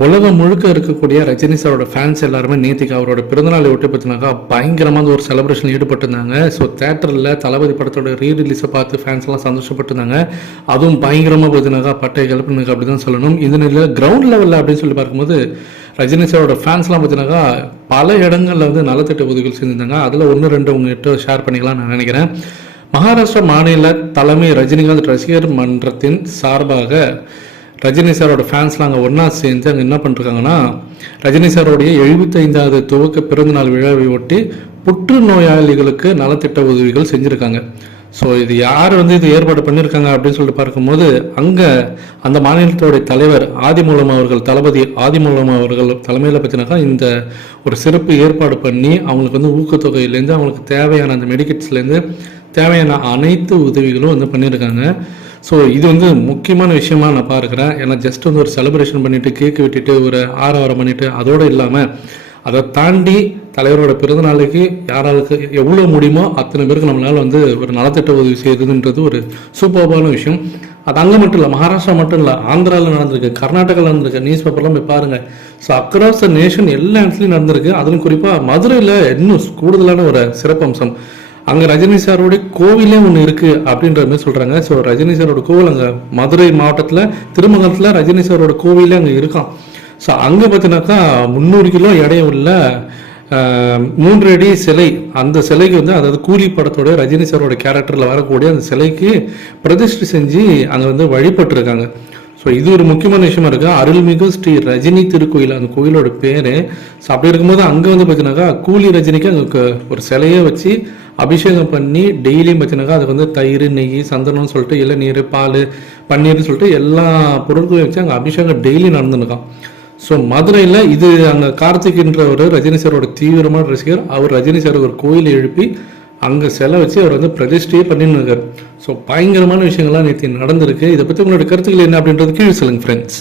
உலகம் முழுக்க இருக்கக்கூடிய ரஜினி சாரோட ஃபேன்ஸ் எல்லாருமே நேத்திக்கு அவரோட பிறந்தநாளை ஒட்டி பார்த்தினாக்கா பயங்கரமாக ஒரு செலிப்ரேஷன் ஈடுபட்டிருந்தாங்க. ஸோ தேட்டரில் தளபதி படத்தோட ரீரிலீஸை பார்த்து ஃபேன்ஸ் எல்லாம் சந்தோஷப்பட்டிருந்தாங்க. அதுவும் பயங்கரமாக பார்த்தினாக்கா பட்டை கிளப்புனுக்கு அப்படி தான் சொல்லணும். இந்த நிலையில் கிரவுண்ட் லெவலில் அப்படின்னு சொல்லி பார்க்கும்போது ரஜினி சாரோட ஃபேன்ஸ்லாம் பார்த்தினாக்கா பல இடங்களில் வந்து நலத்திட்ட உதவிகள் செஞ்சுருந்தாங்க. அதில் 1-2 உங்ககிட்ட ஷேர் பண்ணிக்கலாம் நான் நினைக்கிறேன். மகாராஷ்டிரா மாநில தலைமை ரஜினிகாந்த் ரசிகர் மன்றத்தின் சார்பாக ரஜினி சாரோட ஃபேன்ஸ்லாம் அங்கே ஒன்றா சேர்ந்து அங்கே என்ன பண்ணிருக்காங்கன்னா, ரஜினி சாரோடைய 75வது துவக்க பிறந்தநாள் விழாவை ஒட்டி புற்றுநோயாளிகளுக்கு நலத்திட்ட உதவிகள் செஞ்சுருக்காங்க. ஸோ இது யார் வந்து இது ஏற்பாடு பண்ணியிருக்காங்க அப்படின்னு சொல்லிட்டு பார்க்கும்போது, அங்கே அந்த மாநிலத்தோடைய தலைவர் ஆதிமூலம் அவர்கள், தளபதி ஆதிமூலம் அவர்கள் தலைமையில் பார்த்தினாக்கா இந்த ஒரு சிறப்பு ஏற்பாடு பண்ணி அவங்களுக்கு வந்து ஊக்கத்தொகையிலேருந்து அவங்களுக்கு தேவையான அந்த மெடிக்கெட்ஸ்லேருந்து தேவையான அனைத்து உதவிகளும் வந்து பண்ணியிருக்காங்க. ஸோ இது வந்து முக்கியமான விஷயமா நான் பார்க்குறேன். ஏன்னா ஜஸ்ட் வந்து ஒரு செலிப்ரேஷன் பண்ணிவிட்டு கேக்கு வெட்டிட்டு ஒரு ஆரவாரம் பண்ணிவிட்டு அதோடு இல்லாமல் அதை தாண்டி தலைவரோட பிறந்தநாளுக்கு யாராருக்கு எவ்வளோ முடியுமோ அத்தனை பேருக்கு நம்மளால் வந்து ஒரு நலத்திட்ட உதவி செய்யுதுன்றது ஒரு சூப்பர்பான விஷயம். அது அங்கே மட்டும் இல்லை, மகாராஷ்டிரா மட்டும் இல்லை, ஆந்திராவில் நடந்திருக்கு, கர்நாடகாவில் நடந்திருக்கு. நியூஸ் பேப்பர்லாம் போய் பாருங்கள். ஸோ அக்ராஸ் த நேஷன் எல்லா இடத்துலையும் நடந்திருக்கு. அதுவும் குறிப்பாக மதுரையில் இன்னும் கூடுதலான ஒரு சிறப்பம்சம், அங்கே ரஜினி சாரோடைய கோவிலே ஒன்று இருக்குது அப்படின்ற மாதிரி சொல்கிறாங்க. ஸோ ரஜினி சாரோட கோவில் அங்கே மதுரை மாவட்டத்தில் திருமங்கலத்தில் ரஜினி சாரோட கோவிலே அங்கே இருக்கான். ஸோ அங்கே பார்த்தினாக்கா 300 கிலோ எடையும் உள்ள 3 அடி சிலை, அந்த சிலைக்கு வந்து அதாவது கூலி படத்தோட ரஜினி சாரோட கேரக்டரில் வரக்கூடிய அந்த சிலைக்கு பிரதிஷ்டை செஞ்சு அங்கே வந்து வழிபட்டுருக்காங்க. ஸோ இது ஒரு முக்கியமான விஷயமா இருக்குது. அருள்மிகு ஸ்ரீ ரஜினி திருக்கோயில் அந்த கோயிலோட பேர். ஸோ அப்படி இருக்கும்போது அங்கே வந்து பார்த்தீங்கன்னாக்கா கூலி ரஜினிக்கு அங்கே ஒரு சிலையை வச்சு அபிஷேகம் பண்ணி டெய்லியும் பார்த்தீங்கன்னாக்கா அதுக்கு வந்து தயிர், நெய், சந்தனம்னு சொல்லிட்டு இளநீர், பால், பன்னீர்னு சொல்லிட்டு எல்லா பொருட்களையும் வச்சு அங்கே அபிஷேகம் டெய்லி நடந்துருக்கான். ஸோ மதுரையில் இது அங்கே கார்த்திக்ன்ற ஒரு ரஜினி சாரோட தீவிரமான ரசிகர். அவர் ரஜினி சார் ஒரு கோயிலை எழுப்பி அங்கே சிலை வச்சு அவர் வந்து பிரதிஷ்டையே பண்ணின்னு இருக்கார். ஸோ பயங்கரமான விஷயங்கள்லாம் நேற்று நடந்திருக்கு. இதை பற்றி உங்களோட கருத்துக்கள் என்ன அப்படின்றது கீழே சொல்லுங்கள் ஃப்ரெண்ட்ஸ்.